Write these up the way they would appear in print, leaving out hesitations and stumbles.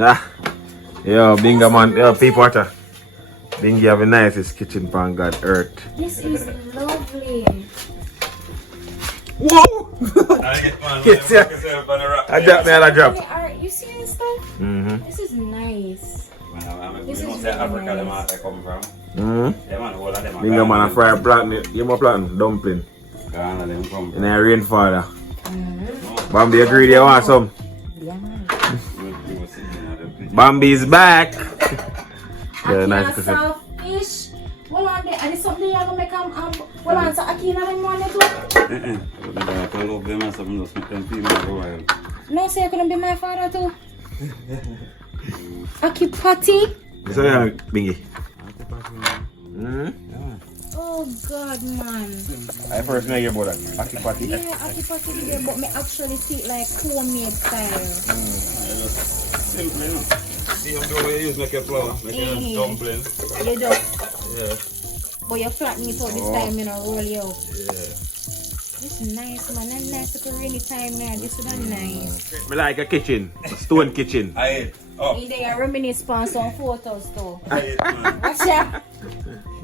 Ah. Yo, Binga man, yo, people water. Bingy have the nicest kitchen pan God earth. This is lovely. Whoa! Yes, yeah. I dropped me and I dropped. You see this stuff? Mm-hmm. This is nice. This is really nice. Mm-hmm. Binga man a fry plantain. You more plantain? Dumpling. And then rainfather. Bambi agreed you want some? Yeah. Bambi is back. Yeah, Akina nice to see. soft fish. Hold on there. And it's something you're gonna make hold on, so Akina them want to do? No, say you couldn't be my father too. Aki Patty. So yeah, Bingy. Oh God, man. I first know you about that. Aki Patty. Yeah, Aki Patty did it, but me actually see it like homemade style. See him do what you use, make a flour, make a dumpling. You just, Yeah. but you flatten it out this time, you know, roll you out. Yeah. This is nice, man. That's nice for rainy time now. This is nice. Me like a kitchen, a stone kitchen. I ate. Oh. They are reminisce on some photos too. I ate, man. What's that?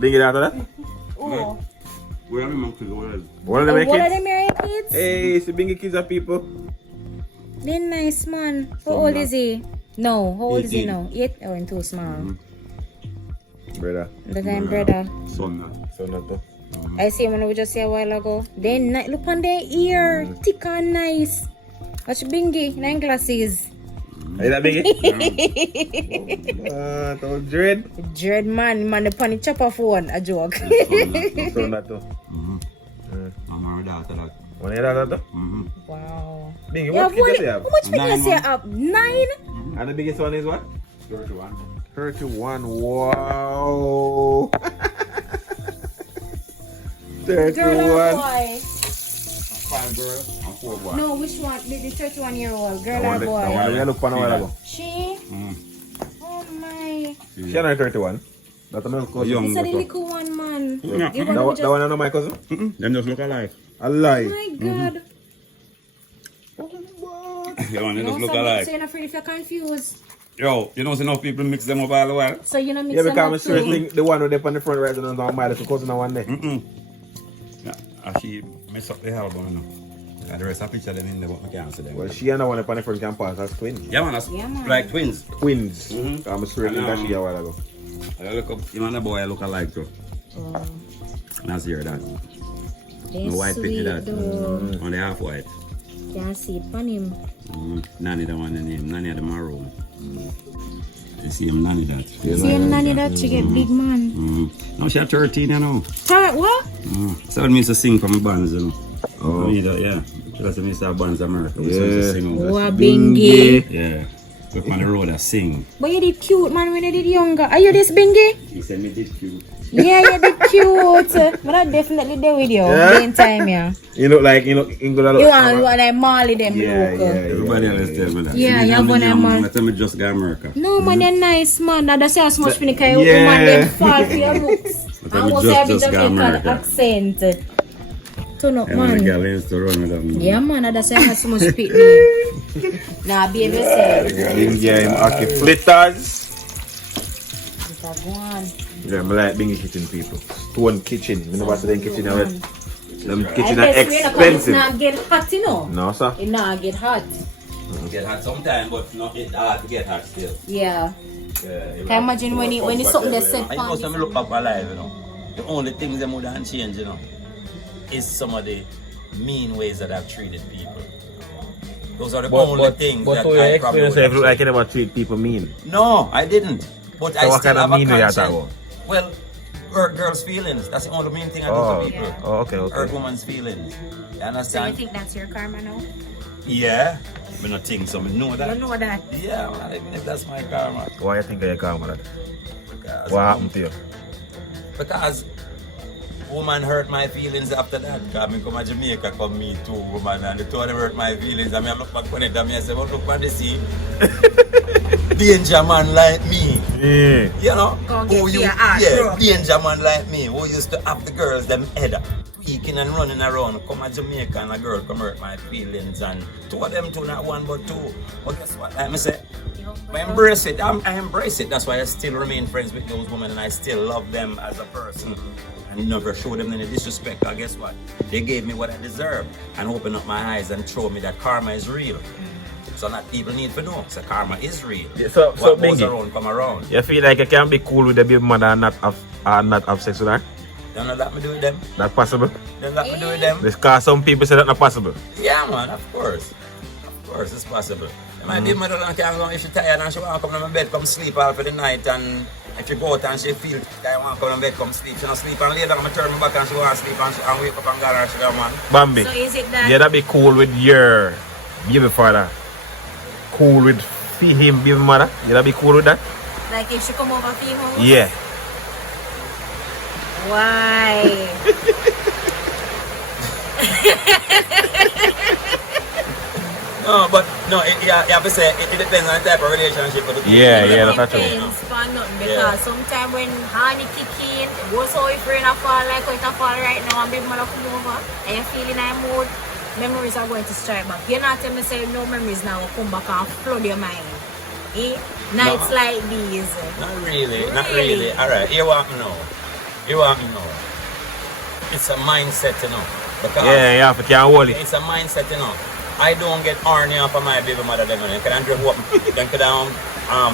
Bingy after that? Oh. Where are my kids? One of them What are kids? the married kids? Hey, see Bingy kids are people. They're nice, man. How old is he? No, how old is he now? 8 or too small? Brother. The time brother. Son now. So not to. I see him when we just say a while ago. They look on their ear, thick and nice. Watch Bingy, 9 glasses. Is that Bingy? To dread. Dread man upon the chopper phone, a joke. So not to. I'm married after that. One of that to? Wow. Bingy, Yeah, what kids do you have? how much Nine, figures you up? 9? And the biggest one is what? 31. 31. Wow. Girl or 31. boy? 5 girls and 4 boys. No, which one? The 31-year-old girl The or one that boy? we look for a while ago. She? Oh my. She not 31. That's my cousin. Young. It's a little one, man. Yeah. You That know, one that not my cousin? Them just look alike. A lie. my God. You know, they No, just look so alike. you're not afraid if you're confused. Yo, you know, enough people mix them up all the while. So you're not Yeah, mixing because I'm up sure too. think the one who they on the front right and on my little cousin one day. Yeah, and she mess up the album, you know. And the rest of picture them in there, but we can't see them. Well, she and the one on the front can pass as twins. Yeah, man, that's Yeah, man. like twins. Twins. I'm sure think that she a while ago. I look up, him and the boy look alike too. Oh, That's here, that. they're No white sweet picture that. though. Only half white. Can't see it on him. Nanny the one in him, Nanny the maroon. You see him, Nanny that. See him nanny that she get big man. No, she had 13, you know. Sorry, what? So I used to sing from bands, you know. Oh. Yeah. Because I used to have bands in America. We Yeah. used to sing over. Oh, Bingy. Yeah. Look on the road, I sing. But you did cute, man, when you did younger. Are you this Bingy? He said me did cute. Yeah, you did cute. But I definitely there with you. Yeah? Same time, yeah. You look like, you know, in good You want like Marley them look. Everybody else tell me that. Yeah, you have one of them. I tell me just go America. No, man, you're nice, man. That's how much for the kind of Yeah. woman them fall for your looks. tell I me was just having go Jamaican America. accent. Turn up, And when the man. girl used to run with them. Yeah, man, that's how so much speak me. Nah, baby, say. Yeah, him hockey flitters. It's a go on. Yeah, I like Bingy kitchen people. Stone kitchen. You know what's the kitchen already? Them I kitchen are bet it's expensive. not get hot, you know. No, sir. It not get hot. Get hot sometimes, but not it hard to get hot still. Yeah. Yeah, Can you imagine when it's something that said I know some look up alive, you know. The only things that wouldn't change, you know, is some of the mean ways that I've treated people. Those are the only things but that to your I probably experience, would it have look like changed. you never treat people mean. No, I didn't. But So I what still kind of have a mean way you conscience. talk about? Well, hurt girls' feelings. That's the only mean thing I do Oh, to people. oh, okay, Hurt okay. women's feelings. You So you understand? think that's your karma now? Yeah. I not think so. I know that. You know that. Yeah, man, even if that's my karma. Why you think you come with that? Because, What happened to you? because woman hurt my feelings after that. Because I come to Jamaica, come meet two women, and the two of them hurt my feelings. I mean, I look back on it and I say, well, look at the scene. Danger man like me. Yeah. You know? Go get Who your ass rough. danger man like me. Who used to have the girls, them head tweaking and running around. Come to Jamaica and a girl come hurt my feelings. And two of them, two, not one but two. But guess what? Like I say, I embrace it. I embrace it. That's why I still remain friends with those women and I still love them as a person. And never show them any disrespect. Because guess what? They gave me what I deserve and opened up my eyes and showed me that karma is real. So not people need to know. So karma is real. Yeah, so what goes Bingy, around come around. You feel like you can be cool with the baby mother and not have sex with her? Don't let me do with them. That's possible? Don't let me do with them. Because some people say that's not possible. Yeah, man, of course. Of course, it's possible. My baby mother can go if she's tired and she want to come to my bed, come sleep all for the night. And if she go out and she feel tired, want to come to my bed, come sleep. She don't sleep. And later I turn my back and she want to sleep and wake up and go and she go, man. So Bambi, is it that? you that be cool with your baby father? Cool with him baby mother? You that be cool with that? Like if she come over to your house? Yeah. Why? No, but no, you have to say it depends on the type of relationship. Yeah, that's true. Depends on nothing because sometimes when honey kick in, it goes so if rain a fall like it a fall right now and baby mother come over and you're feeling in mood, memories are going to strike back. You're not telling me say no memories now will come back and flood your mind. Eh? Nights like these. Not really, not really. Alright, you want to know. You want to know. It's a mindset, you know. Because Yeah, if you can't hold it. it's a mindset, you know. I don't get horny off of my baby mother, them, you know. Can I drink up, then could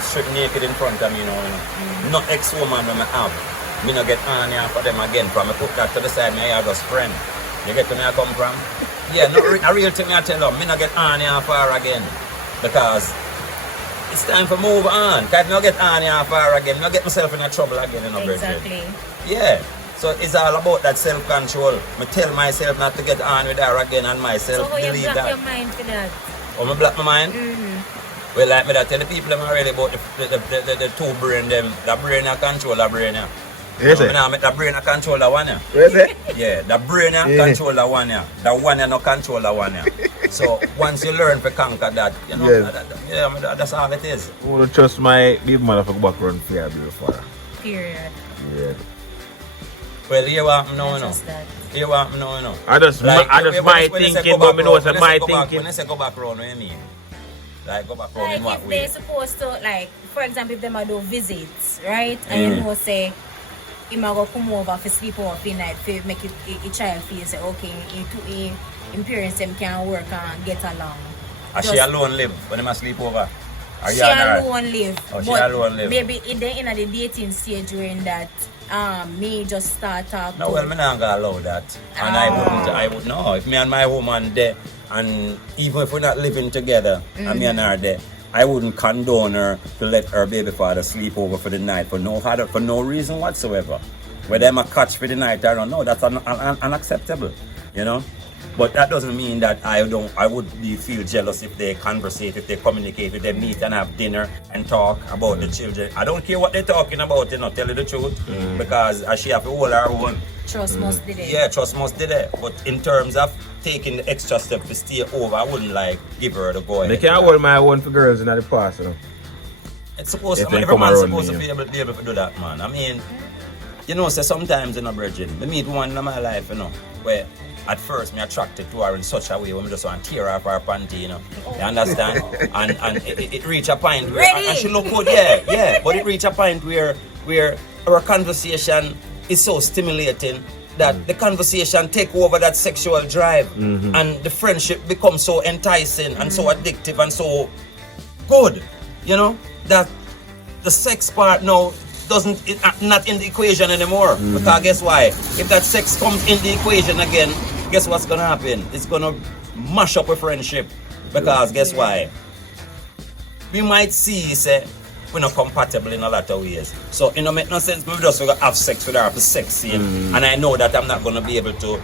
strip naked in front of me, you know. Not ex-woman when I have. Me not get horny off of them again. From I put that to the side, me I just friend. You get to me I come from? Yeah, a real thing I tell them. Me not get horny off her again. Because it's time for move on. Because if I not get horny off her again, I get myself in a trouble again, you know, Exactly. Yeah. So it's all about that self-control. I tell myself not to get on with her again and myself So how you believe block that. your mind for that? Oh, I block my mind? Well, like me that tell the people them already about the two brain them. The brain a control the brain. Yes, I make the brain a control the one. Yes, eh? Yeah, the brain a control the one. The one no control the one. So once you learn to conquer that, you know, Yes. that's all it is. I would trust my baby mother for back run for your baby father. Period. Yeah. Well, you want me know, you know. Just that. You want me know, you know. I just Like, my when you say thinking, go but me know back it's round, my when you thinking. say go back round, what do you mean? Like go back round Like in what if way? they're supposed to, like, for example, if they might do visits, right? And you know, say, he might go come over for sleep over for night for make a child feel say, okay, in parents them can work and get along. As she alone live when they must sleep over? Are She you and her? alone live. Oh, she but alone live. maybe in the dating stage during that, me just start talking. No, well, me not gonna allow that. And I would know. If me and my woman there, and even if we're not living together, and me and her there, I wouldn't condone her to let her baby father sleep over for the night for no reason whatsoever. Whether I'm a catch for the night, I don't know. That's unacceptable, you know. But that doesn't mean that I would feel jealous if they conversate, if they communicate, if they meet and have dinner and talk about the children. I don't care what they're talking about, you know, tell you the truth. Because she have to hold her own. Trust must be there. Yeah, trust must be there. But in terms of taking the extra step to stay over, I wouldn't like give her the go ahead. They can't hold my one for girls in the past, you know. It's supposed If to, they every come man's around supposed me, to be able to do that, man. I mean, you know, say sometimes in a virgin, I meet one in my life, you know, where at first me attracted to her in such a way when I just want to tear off her panty, you know. You understand? and it reached a point where and she look good, yeah. But it reached a point where our conversation is so stimulating that the conversation take over that sexual drive and the friendship becomes so enticing and so addictive and so good, you know, that the sex part now not in the equation anymore. Because guess why? If that sex comes in the equation again, guess what's gonna happen? It's gonna mash up a friendship. Because guess why? We might see, say, we're not compatible in a lot of ways. So it don't make no sense. We just gonna have sex with her for sex sake. And I know that I'm not gonna be able to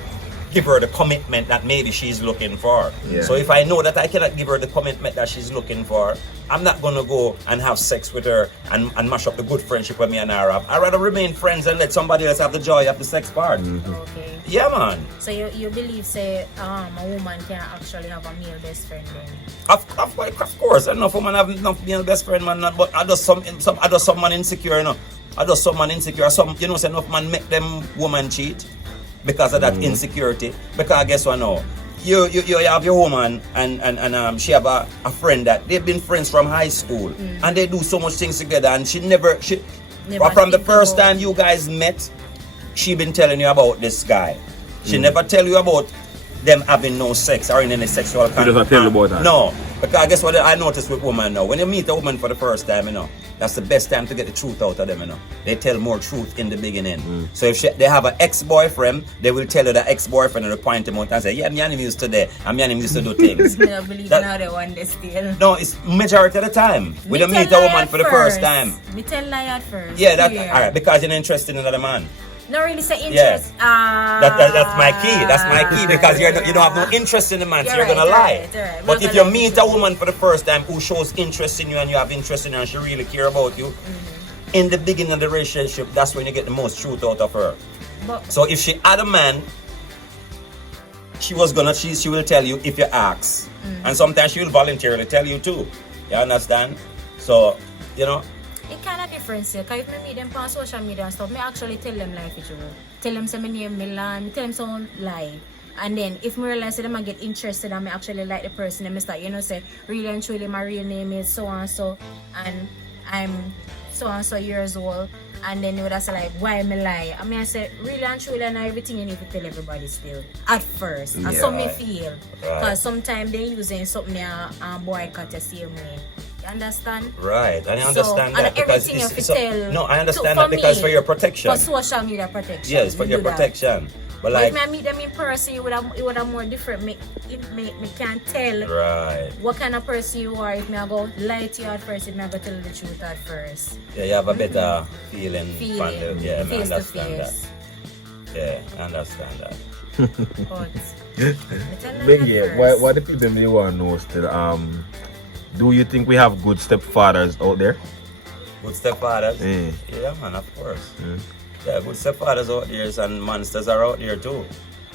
give her the commitment that maybe she's looking for. Yeah. So if I know that I cannot give her the commitment that she's looking for, I'm not gonna go and have sex with her and mash up the good friendship with me and her have. I'd rather remain friends and let somebody else have the joy of the sex part. Okay. Yeah, man. So you believe say a woman can actually have a male best friend then? Of course, enough women have enough male best friend, man. But I just some man insecure, you know. I just some man insecure. Some, you know, say enough man make them woman cheat because of that insecurity. Because guess what now? you have your woman and she have a friend that they've been friends from high school and they do so much things together and she never from the first time you guys met, she been telling you about this guy. She never tell you about them having no sex or in any sexual contact. She doesn't tell you about that? No. Because guess what I noticed with women now? When you meet a woman for the first time, you know, that's the best time to get the truth out of them, you know. They tell more truth in the beginning. So if they have an ex-boyfriend, they will tell you the ex-boyfriend and point him out and say, yeah, me and him used to there, and me and him used to do things. I don't believe now they want this still. No, it's majority of the time. When you meet a woman for the first time. Me tell lie at first. Yeah, that's alright, because you're not interested in another man. Not really say interest. That's my key. That's my key because you don't have no interest in the man, so you're gonna lie. Right. But if you meet a woman for the first time who shows interest in you and you have interest in her and she really care about you, in the beginning of the relationship, that's when you get the most truth out of her. So if she had a man, she will tell you if you ask, and sometimes she will voluntarily tell you too. You understand? So you know. It kind of different, because if I meet them on social media and stuff, I actually tell them life is true. Tell them say my name Milan, tell them some lie. And then if I realize that I get interested and I actually like the person, then I start, you know, say, really and truly my real name is so and so, and I'm so and so years old. And then you would say like, why me lie? I mean, I say, really and truly, and everything you need to tell everybody still. At first. And so me feel. Because sometimes they using something boycott the same way. Understand? Right, and I understand that because I understand that because for your protection. For social media protection. Yes, for your protection. But like, if I meet them in person, you would have more different. Me can't tell what kind of person you are. If me I go lie to you at first, if me I go tell the truth at first. Yeah, you have a better feeling. Yeah, I understand that. Yeah, I understand that. Bengi, what the people may want to know still, do you think we have good stepfathers out there? Good stepfathers? Yeah, man, of course. Yeah, good stepfathers out there and monsters are out there too.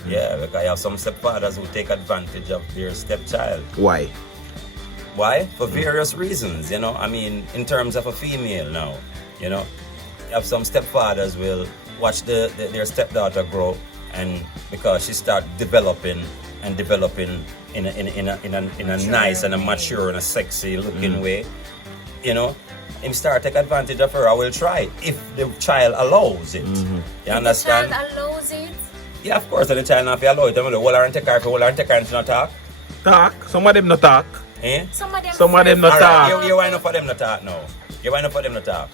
Yeah, because I have some stepfathers who take advantage of their stepchild. Why? Why? For various reasons, you know. I mean, in terms of a female now, you know, you have some stepfathers will watch their stepdaughter grow, and because she start developing in a nice and a mature and a sexy looking way, you know, him start take advantage of her. I will try if the child allows it. You understand? The child allows it? Yeah, of course. And the child not be allow it. I'm going to hold her and take her. If you hold her and take her and she not talk. Talk. Some of them not talk. Eh? Some of them not talk. You want enough for them not talk now. You want enough for them not talk.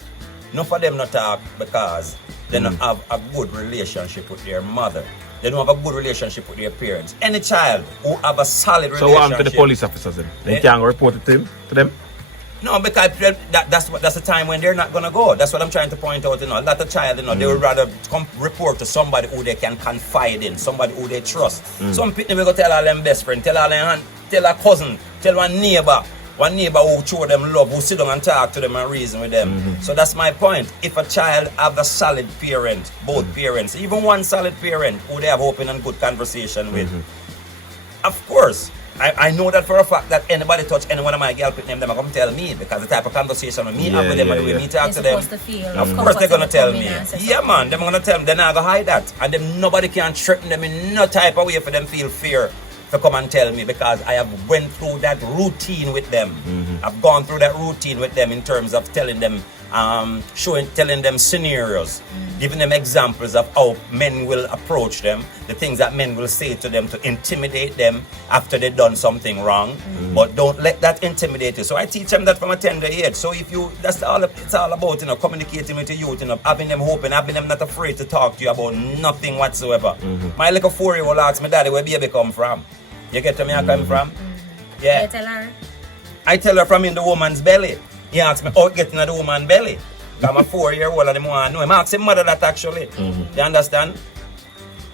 Enough for them not talk because they don't have a good relationship with their mother. They don't have a good relationship with their parents. Any child who have a solid relationship. So what happened to the police officers then? They can't report it to them? No, because that's the time when they're not gonna go. That's what I'm trying to point out. You know, a lot of child, you know, they would rather come report to somebody who they can confide in, somebody who they trust. Some people will go tell all them best friend, tell all them aunt, tell a cousin, tell one neighbor who show them love, who sit down and talk to them and reason with them. So that's my point. If a child have a solid parent, both parents, even one solid parent who they have open and good conversation with, of course. I know that for a fact that anybody touch any one of my girl name, them are going to tell me because the type of conversation with me have with them and the way me talk to them. Of course they're going to tell me. Yeah, man, they're going to tell them. They're not going to hide that. And them, nobody can threaten them in no type of way for them feel fear to come and tell me because I have went through that routine with them. I've gone through that routine with them in terms of telling them, telling them scenarios, giving them examples of how men will approach them, the things that men will say to them to intimidate them after they've done something wrong. But don't let that intimidate you. So I teach them that from a tender age. So if you, it's all about, you know, communicating with the youth, you know, having them hope and having them not afraid to talk to you about nothing whatsoever. My little 4-year-old asks me, Daddy, where baby come from? You get to me, I come from? Yeah. You tell her? I tell her from in the woman's belly. He asks me, how getting in the woman's belly? I'm a 4-year-old and I want to know him. I ask his mother that actually. You understand?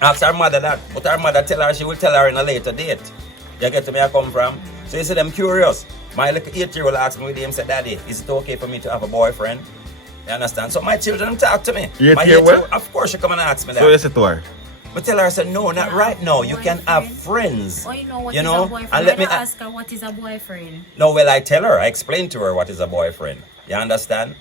Ask her mother that. But her mother tell her, she will tell her in a later date. You get to me, I come from? So you see them curious. My little 8-year-old asked me with him, said, Daddy, is it okay for me to have a boyfriend? You understand? So my children talk to me. My 8-year-old? Of course she come and ask me that. So you said to her? But tell her, I said, no, not right now. You can have friends. Oh, you know what is a boyfriend? And let me ask her what is a boyfriend. No, well, I tell her, I explain to her what is a boyfriend. You understand?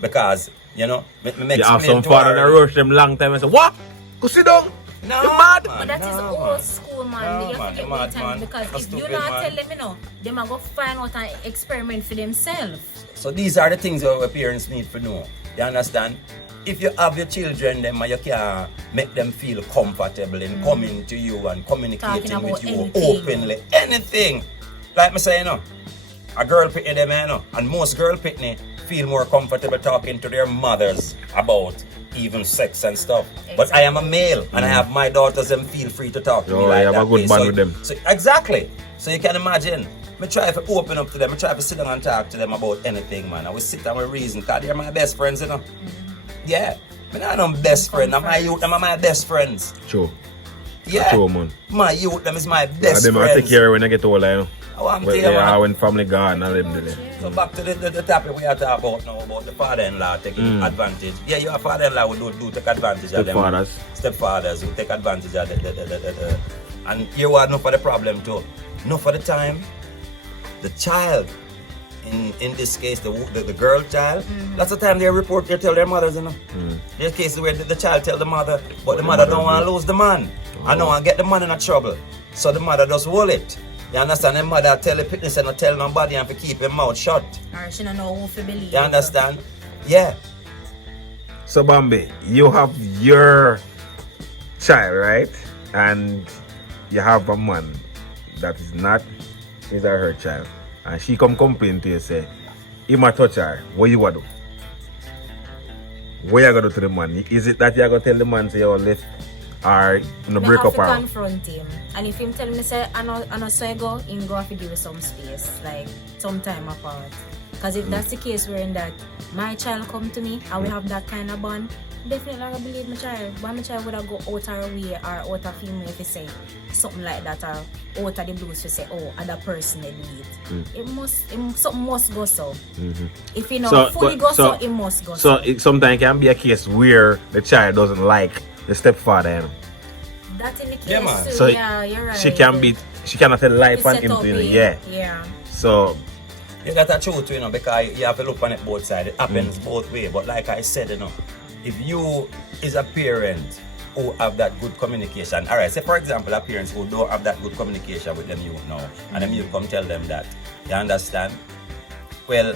Because, you know, me you have some father that rush them long time and say, what? Go sit down. No, You mad? But that is old school, man. You have to get mad, with time because That's if you stupid, not man. tell them, you know, they might go find out and experiment for themselves. So these are the things our parents need to know. You understand? If you have your children, then you can make them feel comfortable in coming to you and communicating with you anything. openly. Anything. Like me say, you know, a girl pitney them, you know, and most girl pitney feel more comfortable talking to their mothers about even sex and stuff. Exactly. But I am a male and I have my daughters and feel free to talk to me like you that. have a good way. bond So- with them. So, exactly. So you can imagine. I try to open up to them. I try to sit down and talk to them about anything, man. I will sit down with reason because they're my best friends, you know. Yeah. I'm not no best friend. I'm my youth. I'm my best friends. True. Yeah. True, man. My youth, them is my best Them I friends. take care when I get older, you know. Oh, I'm Well, telling you, man. when family gone, and them do that. So back to the topic we are talking about now about the father-in-law taking advantage. Yeah, your father-in-law will do take advantage of them. Stepfathers. Stepfathers who take advantage of the and you are not for the problem too. Not for the time. The child, in this case, the girl child, that's the time they report, they tell their mothers, you know. There's cases where the child tell the mother, but the mother don't want to lose the man. I don't want to get the man in a trouble. So the mother just hold it. You understand? The mother tell the fitness and not tell nobody and to keep his mouth shut. Or she don't know who to believe. You understand? Yeah. So Bambi, you have your child, right? And you have a man that is not his or her child. And she come complain to you say, he might touch her, what you want to do? What you gonna do to the man? Is it that you gonna tell the man say you left or you break up I her? have to confront him. And if him tell me say I know so I go, him go have to give you some space, like some time apart. Because if that's the case wherein that my child come to me and we have that kind of bond, definitely I believe my child. But my child would have go out her way or out of female if he say something like that or out of the blues to say, oh, other person they do it. Something must go so. If you know fully go so, it must go so. So it sometimes can be a case where the child doesn't like the stepfather. You know? That in the case Yeah, man. too, So yeah, you're right. she cannot tell life on Set him. up You know? here. Yeah. So You got a truth, you know, because you have to look on it both sides. It happens both ways. But like I said, you know, if you is a parent who have that good communication, all right, say for example, a parents who don't have that good communication with them youth now, and them youth come tell them that, you understand? Well,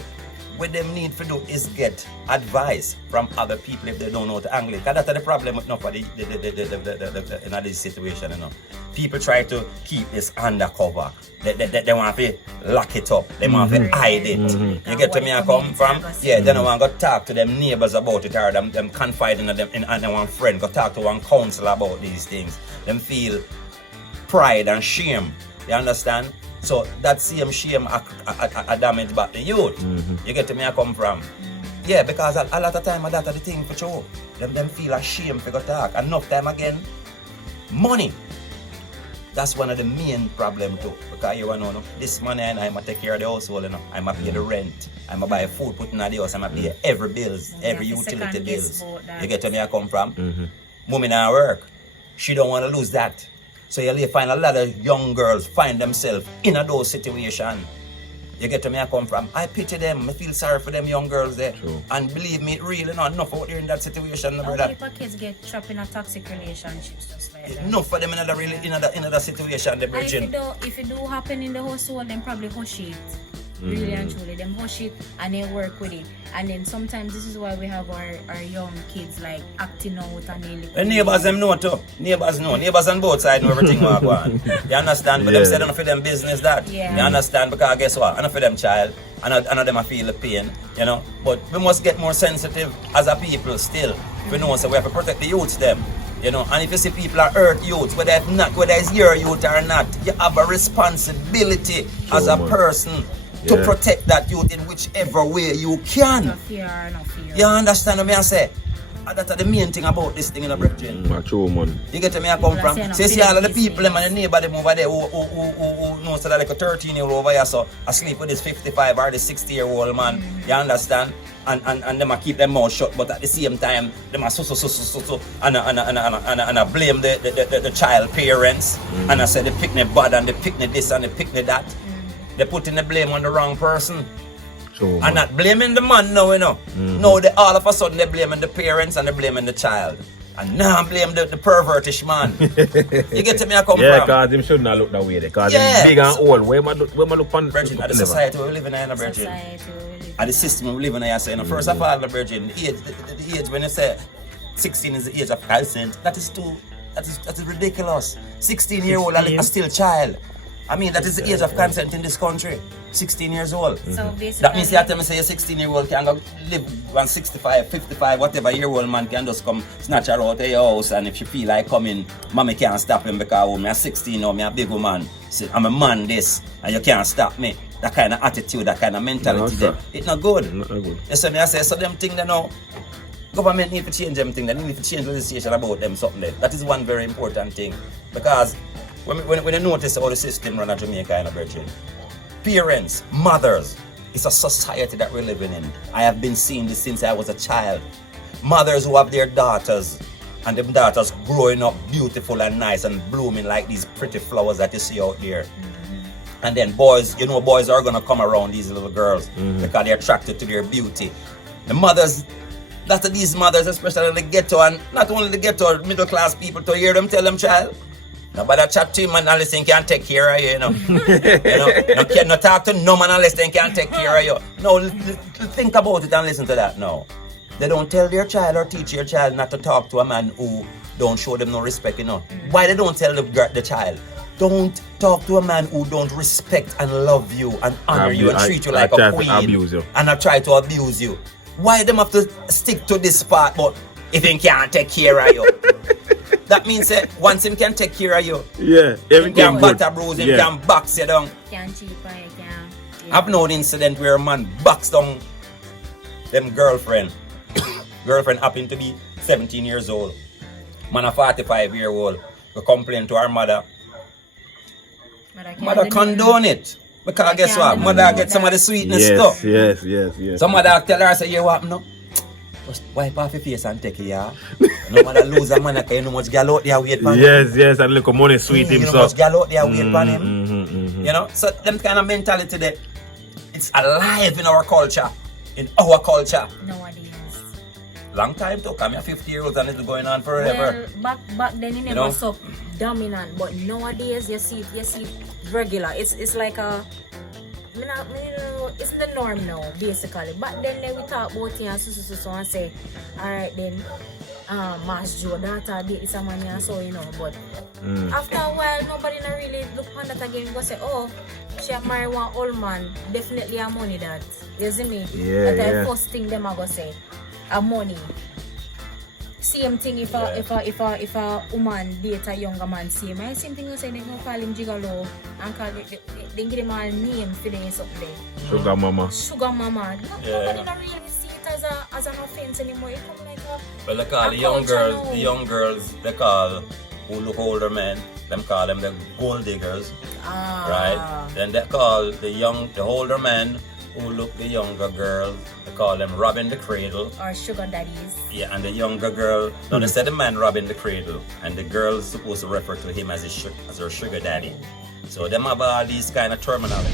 what them need to do is get advice from other people if they don't know how to angle it. Because that's the problem with nobody in this situation, you know. People try to keep this undercover. They want to lock it up. They want to hide it. You get to me I come from? Yeah, they don't want to go talk to them neighbors about it or them confide in them and one friend, go talk to one counselor about these things. Them feel pride and shame. You understand? So that same shame a damage back the youth. You get to me I come from? Yeah, because a lot of time that's the thing for sure. Them feel ashamed to go talk. Enough time again, money. That's one of the main problem too. Because you know, this money and I'm take care of the household, you know. I'm pay the rent. I'm buy food put in the house. I'm pay every bills, every utility bills. You get to me I come from? Women at work. She don't want to lose that. So you find a lot of young girls find themselves in those situations. You get to me I come from? I pity them. I feel sorry for them young girls there. True. And believe me, really not enough out there in that situation. How many kids get trapped in a toxic relationships just like that? Enough for them in another situation, the And virgin. if it do happen in the household, then probably hush it. Really and truly, them hush it and then work with it. And then sometimes this is why we have our young kids like acting out and then The neighbors them know too. Neighbors know. Neighbors on both sides know everything what go on. You understand? But them say enough for them business that. Yeah. You understand? Because guess what? Enough for them child. I know them I feel the pain, you know. But we must get more sensitive as a people still. We know so we have to protect the youths them. You know, and if you see people are hurt youth, whether it's your youth or not, you have a responsibility as a person to protect that youth in whichever way you can. No fear. You understand what I say? That's the main thing about this thing in the brethren. true, man. You get to me I come from? People are So you saying see all of the no people them business. and the neighbor them over there who knows that like a 13-year-old over here so asleep with this 55 or the 60-year-old man. You understand? And them a keep them mouth shut, but at the same time them a so and I blame the child parents and I say they pick the bad and they pick the this and they pick the that. They putting the blame on the wrong person. True, And not blaming the man now, you know. No, all of a sudden they're blaming the parents and they're blaming the child. And now I blame the pervertish man. You get to me, I come Yeah, from. because him should not look that way. Because Yeah. him big and old. Where am I look on? Virgin, at the society we live in, Virgin. Society we live At the system we live in, I say, first of all, the Virgin, the age when you say 16 is the age of consent, that is ridiculous. 16-year-old is still a child. I mean, that is the age of consent in this country. 16 years old. So basically, That means you have to say a 16-year-old can go live 165, 55, whatever year-old man can just come snatch her out of your house, and if she feel like coming, mommy can't stop him because I'm 16 now, I'm a big woman. So I'm a man this, and you can't stop me. That kind of attitude, that kind of mentality, No, it's not good. Not good. You see me, I say, so them things they know, government need to change them things, they need to change legislation about them something there. That is one very important thing. Because when you notice how the system run at Jamaica in a Virgin, parents, mothers, it's a society that we're living in. I have been seeing this since I was a child. Mothers who have their daughters, and them daughters growing up beautiful and nice and blooming like these pretty flowers that you see out there. And then boys, you know, boys are gonna come around these little girls because they're attracted to their beauty. The mothers, that's these mothers, especially in the ghetto, and not only the ghetto, middle class people, to hear them tell them, child, nobody chat to him unless they can take care of you, you know. No talk to no man unless they can take care of you. No, think about it and listen to that now. They don't tell their child or teach their child not to talk to a man who don't show them no respect, you know. Why they don't tell the child? Don't talk to a man who don't respect and love you and honor you and treat you like a queen and not try to abuse you. Why them have to stick to this part? But if he can't take care of you, that means that once him can take care of you, Yeah, he everything can good. butter bruise, he can box you down. can cheap, can. I've known incident where a man boxed down them girlfriend. Girlfriend happened to be 17 years old. Man a 45-year-old. We complain to our mother. Mother condone it. Because guess what? Mother get some of the sweetness stuff. Yes. Some mother tell her, say, you what no? Just wipe off your face and take it, yeah. No mother lose a man, because you know much gal out there wait for him. Yes, and look, money sweet You him know so. much gal out there wait for him. You know, so them kind of mentality there, it's alive in our culture. In our culture. Nowadays. Long time too, come here 50-year-olds and it's going on forever. Well, back then it never know? so dominant, but nowadays you see regular. It's like a it's the norm now, basically. Back then we talk about it and so and say, alright then, Mass Joe, that is a man and so, you know, but after a while nobody not really look on that again. Go say, oh, she marry one old man, definitely a money that. You see me? That's the first thing them I go say. A money. Same thing if a woman date a younger man, same thing you say they gonna call him gigolo and call it, they give him a name for this up there. Sugar mama. Nobody not really see it as an offense anymore. It come like a Well, they call the young girls, they call who look older men, them call them the gold diggers. Right? Then they call the older men who look the younger girls, they call them robbing the cradle. Or sugar daddies. Yeah, and the younger girl, no, they said the man robbing the cradle, and the girl's supposed to refer to him as her sugar daddy. So them have all these kind of terminology.